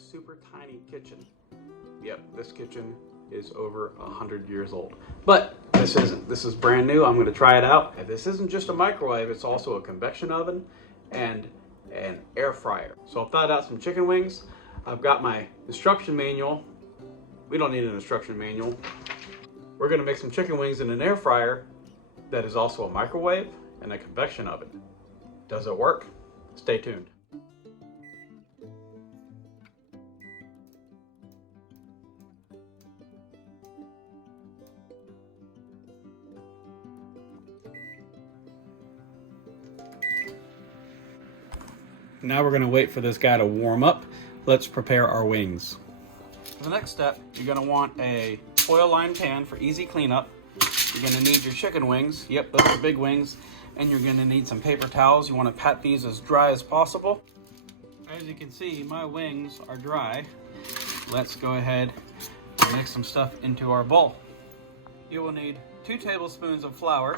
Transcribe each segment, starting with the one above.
super tiny kitchen. Yep, this kitchen is over 100 years old. But this isn't. This is brand new. I'm going to try it out. And this isn't just a microwave, it's also a convection oven and an air fryer. So I've thawed out some chicken wings. I've got my instruction manual. We don't need an instruction manual. We're going to make some chicken wings in an air fryer that is also a microwave and a convection oven. Does it work? Stay tuned. Now we're going to wait for this guy to warm up. Let's prepare our wings. For the next step, you're going to want a foil-lined pan for easy cleanup. You're going to need your chicken wings. Yep, those are big wings. And you're going to need some paper towels. You want to pat these as dry as possible. As you can see, my wings are dry. Let's go ahead and mix some stuff into our bowl. You will need 2 tablespoons of flour,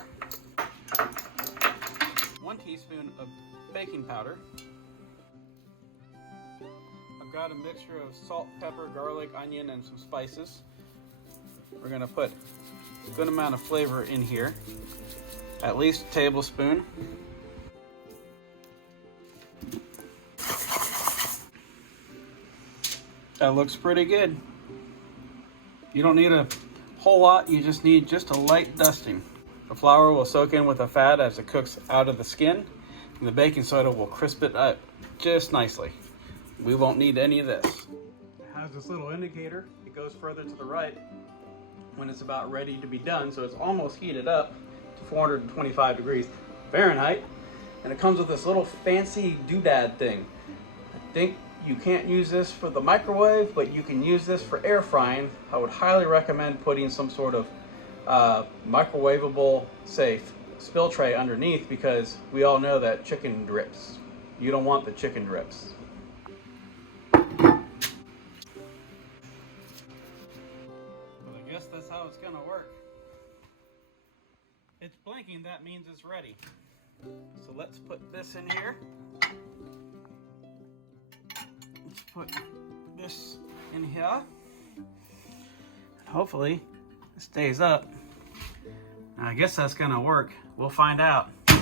1 teaspoon of baking powder. I've got a mixture of salt, pepper, garlic, onion, and some spices. We're going to put a good amount of flavor in here, at least a tablespoon. That looks pretty good. You don't need a whole lot, you just need just a light dusting. The flour will soak in with the fat as it cooks out of the skin, and the baking soda will crisp it up just nicely. We won't need any of this. It has this little indicator. It goes further to the right when it's about ready to be done, so it's almost heated up to 425 degrees Fahrenheit. And it comes with this little fancy doodad thing. I think you can't use this for the microwave, but you can use this for air frying. I would highly recommend putting some sort of microwavable safe spill tray underneath, because we all know that chicken drips. You don't want the chicken drips. I guess that's how it's gonna work. It's blinking, that means it's ready. So let's put this in here. Let's put this in here. Hopefully it stays up. Now, I guess that's gonna work. We'll find out. So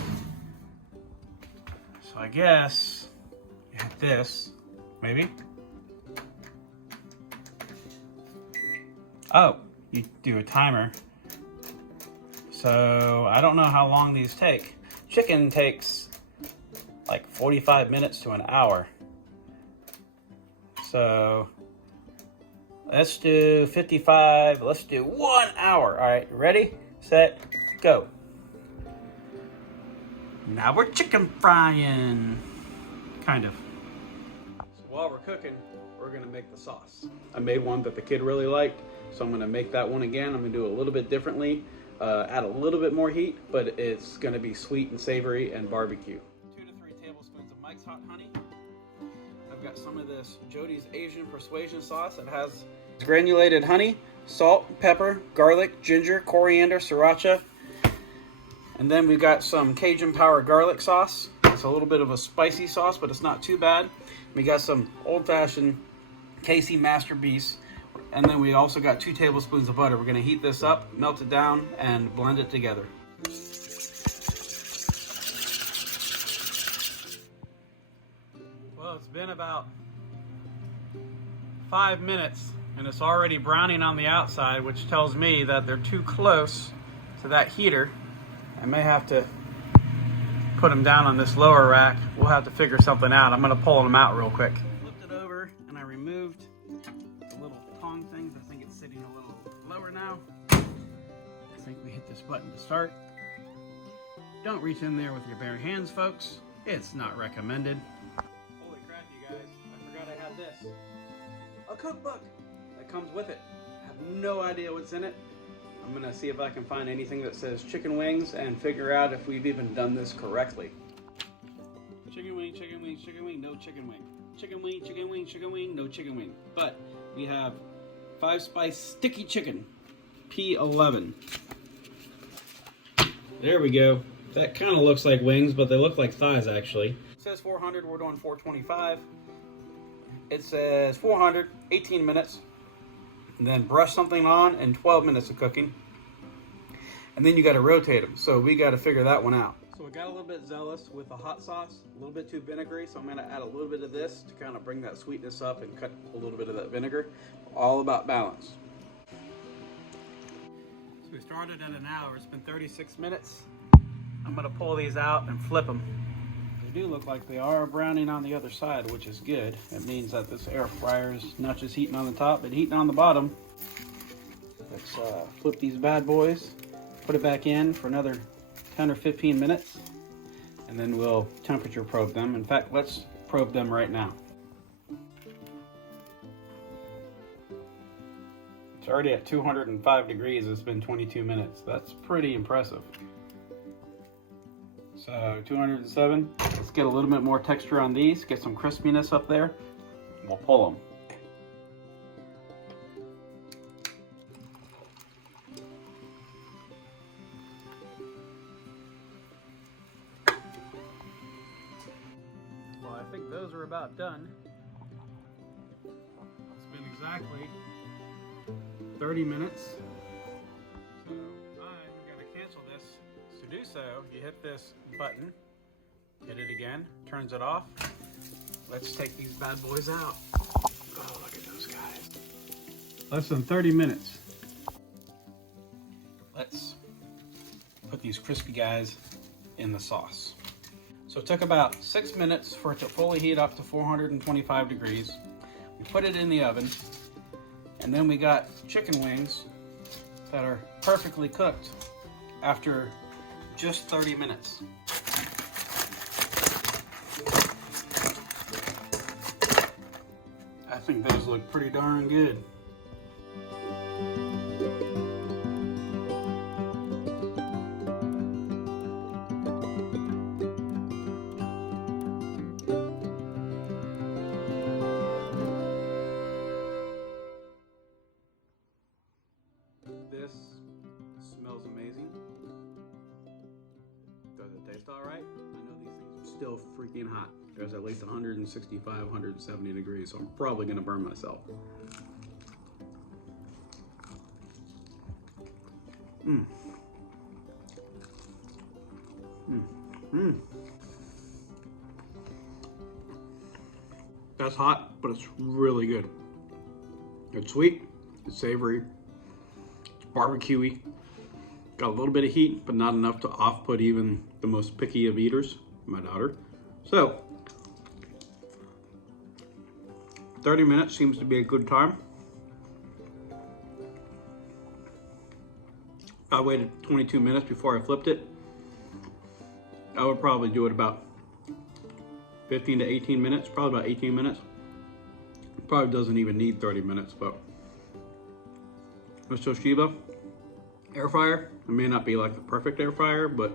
I guess hit this, maybe. Oh, you do a timer. So I don't know how long these take. Chicken takes like 45 minutes to an hour. So let's do 55, let's do 1 hour. All right, ready, set, go. Now we're chicken frying, kind of. So while we're cooking, we're gonna make the sauce. I made one that the kid really liked, so I'm gonna make that one again. I'm gonna do it a little bit differently, add a little bit more heat, but it's gonna be sweet and savory and barbecue. 2 to 3 tablespoons of Mike's Hot Honey. I've got some of this Jody's Asian Persuasion sauce. It has granulated honey, salt, pepper, garlic, ginger, coriander, sriracha. And then we've got some Cajun Power garlic sauce. It's a little bit of a spicy sauce, but it's not too bad. We got some old-fashioned KC Masterpiece. And then we also got 2 tablespoons of butter. We're gonna heat this up, melt it down, and blend it together. Well, it's been about 5 minutes and it's already browning on the outside, which tells me that they're too close to that heater. I may have to put them down on this lower rack. We'll have to figure something out. I'm gonna pull them out real quick. Flipped it over and I removed the little tong things. I think it's sitting a little lower now. I think we hit this button to start. Don't reach in there with your bare hands, folks. It's not recommended. Holy crap, you guys. I forgot I had this. A cookbook that comes with it. I have no idea what's in it. I'm gonna see if I can find anything that says chicken wings and figure out if we've even done this correctly. Chicken wing, chicken wing, chicken wing, no chicken wing. Chicken wing, chicken wing, chicken wing, no chicken wing. But we have 5-spice sticky chicken, P11. There we go. That kind of looks like wings, but they look like thighs actually. It says 400, we're doing 425. it says 400, 18 minutes. And then brush something on and 12 minutes of cooking. And then you got to rotate them. So we got to figure that one out. So we got a little bit zealous with the hot sauce, a little bit too vinegary. So I'm going to add a little bit of this to kind of bring that sweetness up and cut a little bit of that vinegar. All about balance. So we started at an hour. It's been 36 minutes. I'm going to pull these out and flip them. They do look like they are browning on the other side, which is good. It means that this air fryer is not just heating on the top, but heating on the bottom. Let's flip these bad boys, put it back in for another 10 or 15 minutes, and then we'll temperature probe them. In fact, let's probe them right now. It's already at 205 degrees. It's been 22 minutes. That's pretty impressive. So 207. Let's get a little bit more texture on these, get some crispiness up there. We'll pull them. Well, I think those are about done. It's been exactly 30 minutes. So I'm gonna cancel this. To do so, you hit this button, hit it again, turns it off. Let's take these bad boys out. Oh, look at those guys. Less than 30 minutes. Let's put these crispy guys in the sauce. So it took about 6 minutes for it to fully heat up to 425 degrees. We put it in the oven, and then we got chicken wings that are perfectly cooked after just 30 minutes. I think those look pretty darn good. This smells amazing. Does it taste all right? I know these things are still freaking hot. There's at least 165, 170 degrees, so I'm probably gonna burn myself. That's hot, but it's really good. It's sweet, it's savory, it's barbecuey. Got a little bit of heat, but not enough to off-put even the most picky of eaters, my daughter. So, 30 minutes seems to be a good time. I waited 22 minutes before I flipped it. I would probably do it about 15 to 18 minutes, probably about 18 minutes. It probably doesn't even need 30 minutes, but this Toshiba air fryer, it may not be like the perfect air fryer, but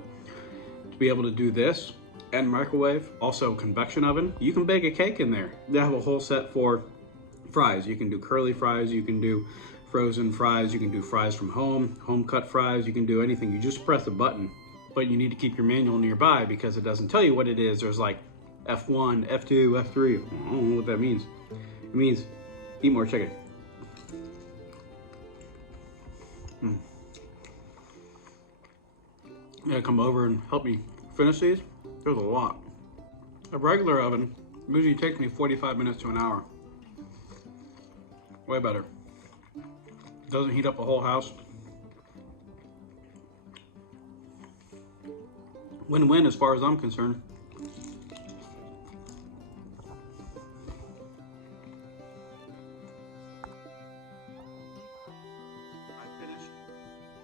to be able to do this and microwave, also convection oven, you can bake a cake in there. They have a whole set for fries. You can do curly fries, you can do frozen fries, you can do fries from home cut fries, you can do anything. You just press a button, but you need to keep your manual nearby because it doesn't tell you what it is. There's like F1, F2, F3. I don't know what that means. It means eat more chicken. You gotta come over and help me finish these. There's a lot. A regular oven usually takes me 45 minutes to an hour. Way better. Doesn't heat up a whole house. Win-win as far as I'm concerned.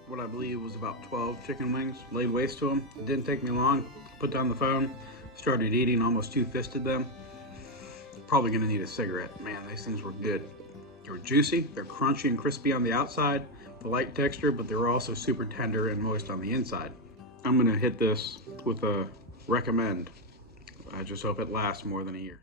What I believe was about 12 chicken wings, laid waste to them. It didn't take me long. Put down the phone, started eating, almost two-fisted them. Probably gonna need a cigarette. Man, these things were good. They were juicy, they're crunchy and crispy on the outside, the light texture, but they were also super tender and moist on the inside. I'm gonna hit this with a recommend. I just hope it lasts more than a year.